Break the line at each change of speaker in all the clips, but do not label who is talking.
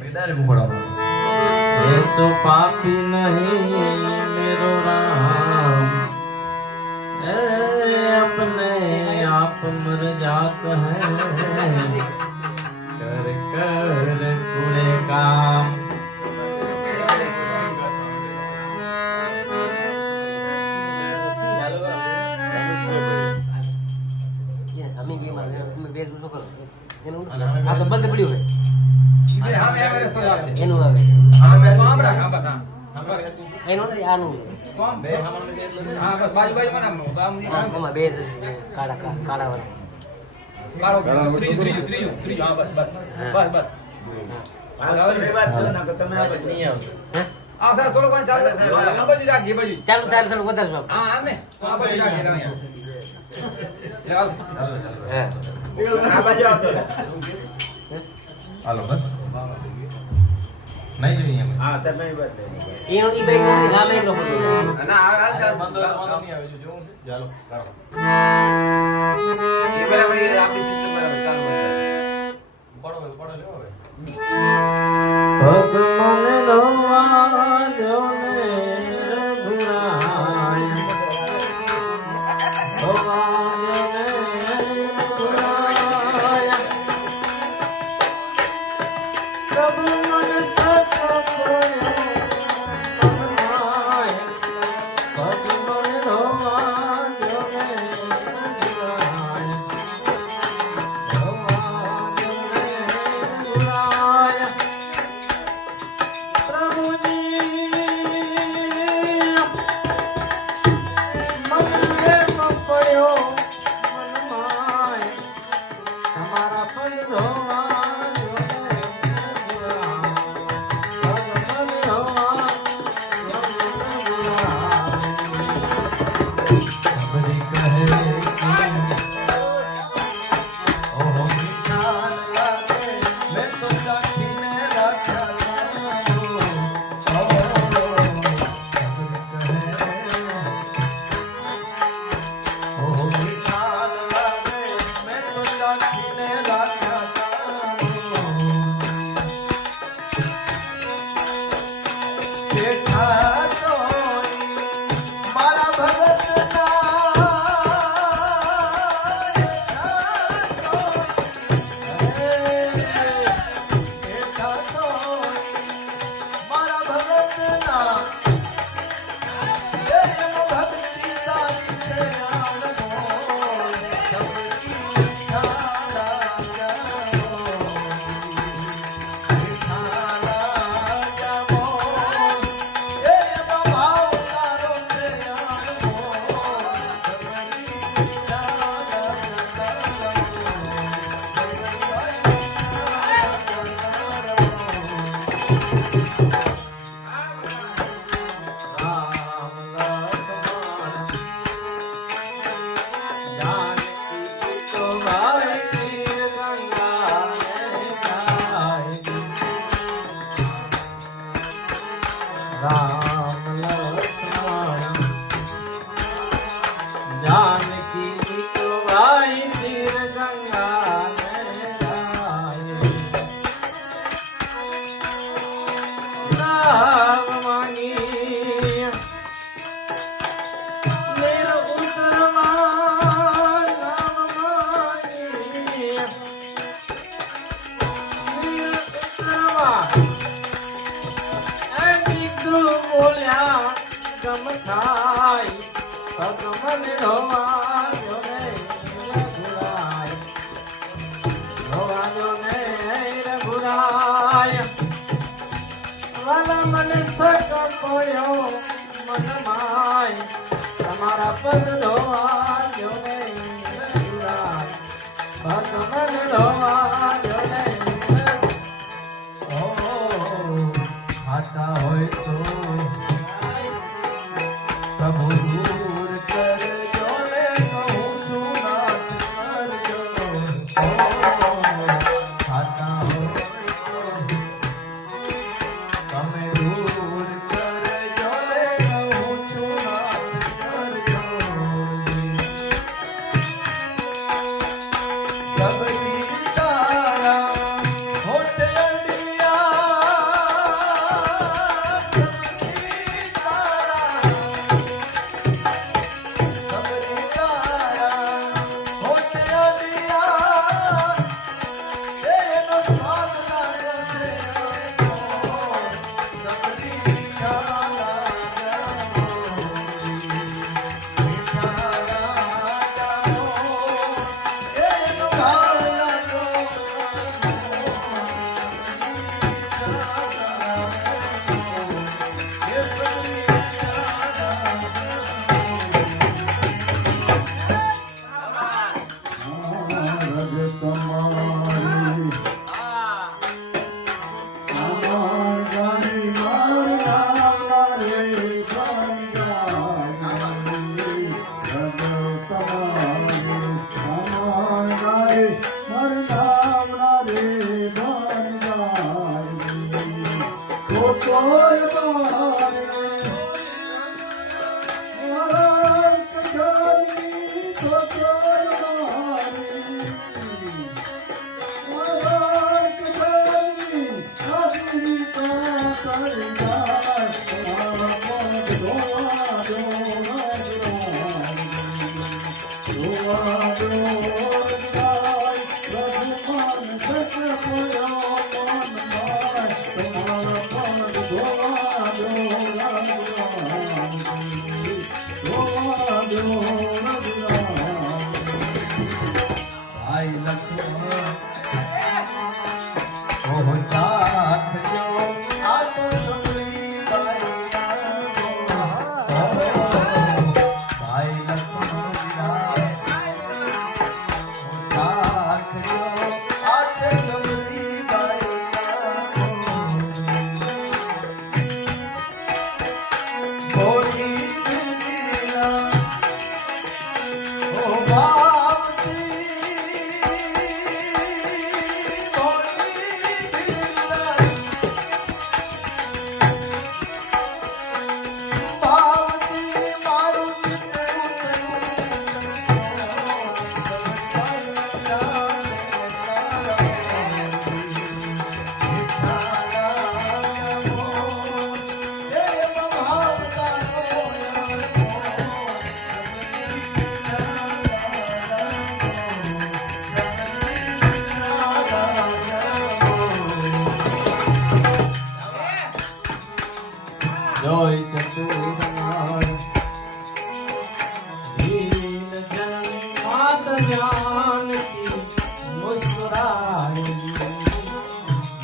મેદારે
ભૂખડાવો એસો પાપી
નહીં મેરો રામ. એ અપને આપ મર જાત હૈ બંધ પડ્યું હોય. એનું આવે. એનું નથી આનું આમાં બે જ છે. કાળા કા- કાળા વાળા. ચાલુ ચાલુ. ચાલુ વધારશું આપણે. હા
હાલો બસ. નહીં જોઈએ એમ.
એનો ઈ બાઈક નથી આ બાઈક નો ફોટો.
વાંધો વાંધો નહીં આવે જો છે. ચાલો ઉપાડો હવે, ઉપાડો લ્યો હવે.
ભગવાન રોવા જો ને રઘુરાય કોયો મન માય તમારા પર રોવા જો ને. ભગવાન আল্লাহ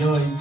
Então, dois.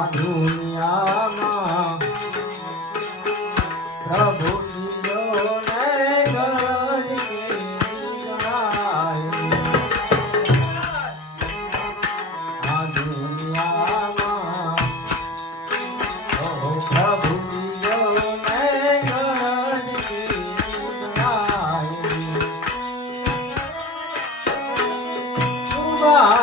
આ દુનિયામાં પ્રભુ Allah.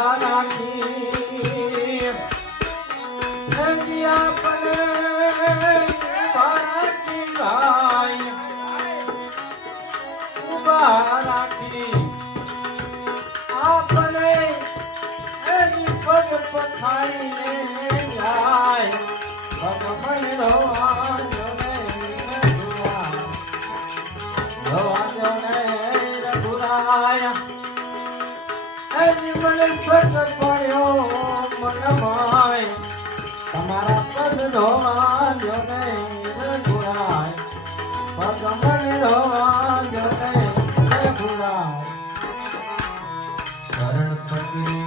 તમારા પદ ધોવા જો નહીં ભૂલાય પગ મને ધોવા જો નહીં ભૂલાય કરણ પગી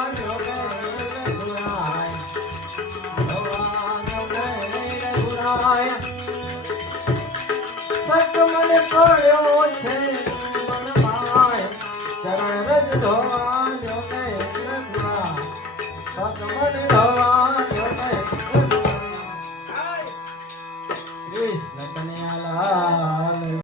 Victoria!